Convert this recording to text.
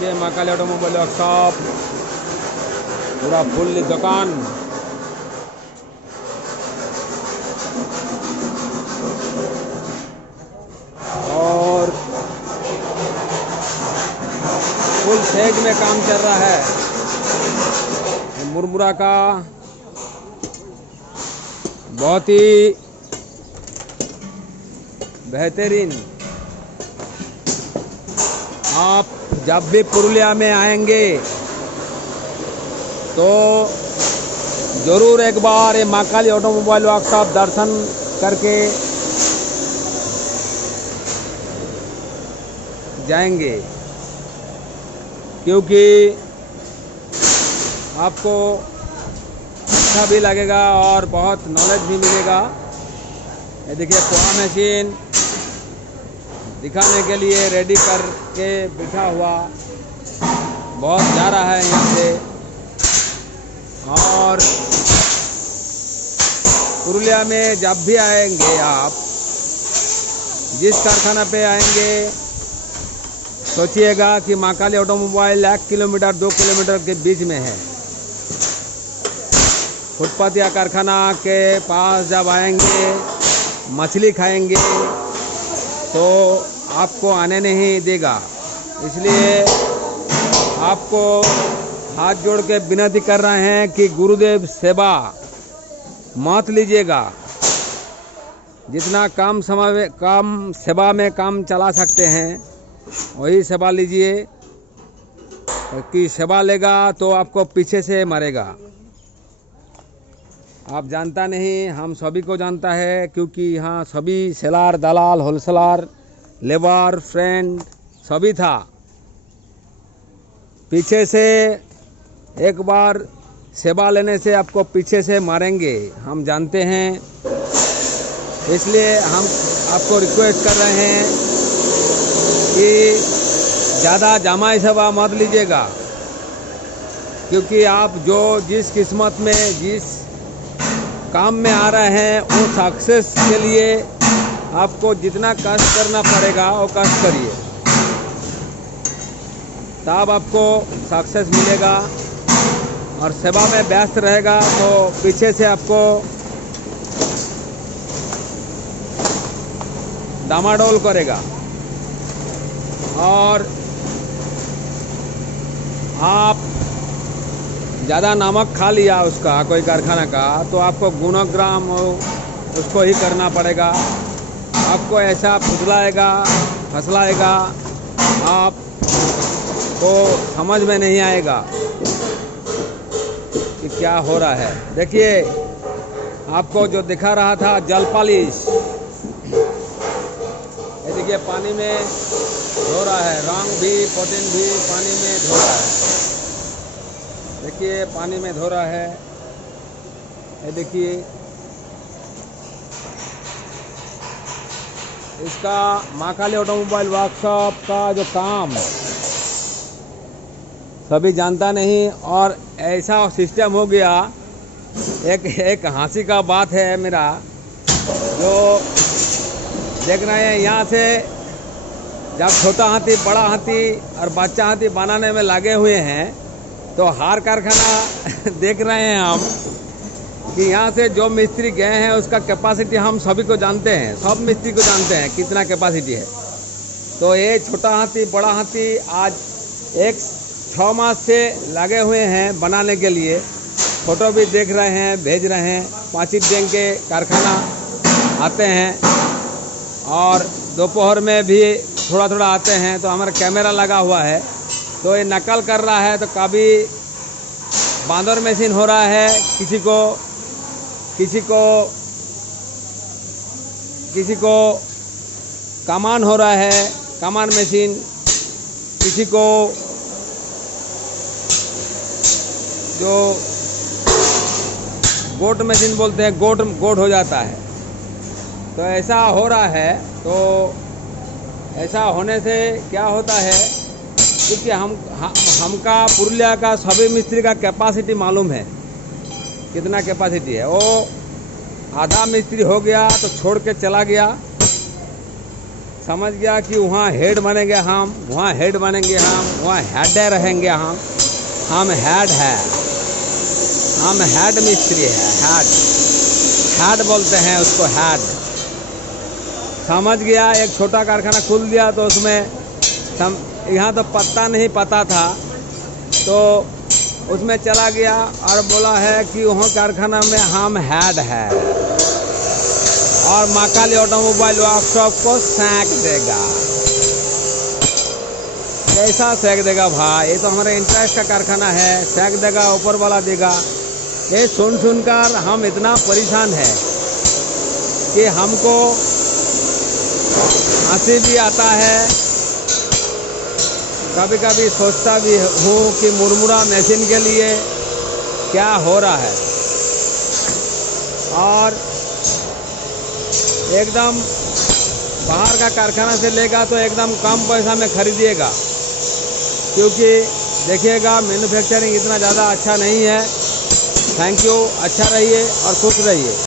देखिए Mahakali automobile workshop पूरा full दुकान। और फुल तेज में काम चल रहा है मुरमुरा का। बहुत ही बेहतरीन। आप जब भी पुरुलिया में आएंगे तो ज़रूर एक बार ये महाकाली ऑटोमोबाइल वर्कशॉप दर्शन करके जाएंगे, क्योंकि आपको अच्छा भी लगेगा और बहुत नॉलेज भी मिलेगा। ये देखिए पोहा मशीन दिखाने के लिए रेडी करके बिठा हुआ बहुत जा रहा है यहाँ से। और पुरुलिया में जब भी आएंगे, आप जिस कारखाना पे आएंगे, सोचिएगा कि महाकाली ऑटोमोबाइल 1 किलोमीटर 2 किलोमीटर के बीच में है। फुटपाथ या कारखाना के पास जब आएंगे, मछली खाएंगे तो आपको आने नहीं देगा। इसलिए आपको हाथ जोड़ के विनती कर रहे हैं कि गुरुदेव सेवा मत लीजिएगा। जितना कम सेवा में काम चला सकते हैं वही सेवा लीजिए, कि सेवा लेगा तो आपको पीछे से मरेगा। आप जानता नहीं, हम सभी को जानता है, क्योंकि यहाँ सभी सेलर, दलाल, होलसेलर, लेबर, फ्रेंड सभी था। पीछे से एक बार सेवा लेने से आपको पीछे से मारेंगे, हम जानते हैं। इसलिए हम आपको रिक्वेस्ट कर रहे हैं कि ज़्यादा जमाई सेवा मत लीजिएगा, क्योंकि आप जिस किस्मत में जिस काम में आ रहे हैं वो सक्सेस के लिए आपको जितना कष्ट करना पड़ेगा वो कष्ट करिए, तब आपको सक्सेस मिलेगा। और सेवा में व्यस्त रहेगा तो पीछे से आपको डामाडोल करेगा। और आप ज़्यादा नमक खा लिया उसका, कोई कारखाना का, तो आपको गुणोग्राम उसको ही करना पड़ेगा। आपको ऐसा फसलाएगा, आपको समझ में नहीं आएगा कि क्या हो रहा है। देखिए आपको जो दिखा रहा था जल पालिश, ये देखिए पानी में धो रहा है, रंग भी प्रोटीन भी पानी में धो रहा है। देखिए पानी में धो रहा है। ये देखिए इसका महाकाली ऑटोमोबाइल वर्कशॉप का जो काम सभी जानता नहीं, और ऐसा सिस्टम हो गया। एक हंसी का बात है मेरा, जो देख रहे हैं यहाँ से जब छोटा हाथी, बड़ा हाथी और बच्चा हाथी बनाने में लगे हुए हैं, तो हर कारखाना देख रहे हैं हम कि यहाँ से जो मिस्त्री गए हैं उसका कैपेसिटी हम सभी को जानते हैं, सब मिस्त्री को जानते हैं कितना कैपेसिटी है। तो ये छोटा हाथी, बड़ा हाथी आज 6 मास से लगे हुए हैं बनाने के लिए। फोटो भी देख रहे हैं, भेज रहे हैं। पांचित गैंग के कारखाना आते हैं और दोपहर में भी थोड़ा थोड़ा आते हैं, तो हमारा कैमरा लगा हुआ है, तो ये नकल कर रहा है। तो कभी बांदर मशीन हो रहा है, किसी को कमान हो रहा है, कमान मशीन, किसी को जो गोट मशीन बोलते हैं, गोट हो जाता है। तो ऐसा हो रहा है। तो ऐसा होने से क्या होता है, क्योंकि हमका पुरुलिया का सभी मिस्त्री का कैपेसिटी मालूम है, कितना कैपेसिटी है। वो आधा मिस्त्री हो गया तो छोड़ के चला गया, समझ गया कि वहाँ हेड बनेंगे हम, वहाँ हेड बनेंगे हम, वहाँ हेड रहेंगे हम हेड है, हम हेड मिस्त्री है, हेड बोलते हैं उसको, हेड। समझ गया। एक छोटा कारखाना खुल दिया तो उसमें यहाँ तो पता था तो उसमें चला गया और बोला है कि वहाँ कारखाना में हम हेड है और महाकाली ऑटोमोबाइल वर्कशॉप को सैंक देगा। कैसा सैंक देगा भाई, ये तो हमारे इंटरेस्ट का कारखाना है, सैंक देगा, ऊपर वाला देगा। ये सुनकर हम इतना परेशान है कि हमको हंसी भी आता है, कभी कभी सोचता भी हूँ कि मुरमुरा मशीन के लिए क्या हो रहा है। और एकदम बाहर का कारखाना से लेगा तो एकदम कम पैसा में खरीदिएगा, क्योंकि देखिएगा मैन्युफैक्चरिंग इतना ज़्यादा अच्छा नहीं है। थैंक यू, अच्छा रहिए और खुश रहिए।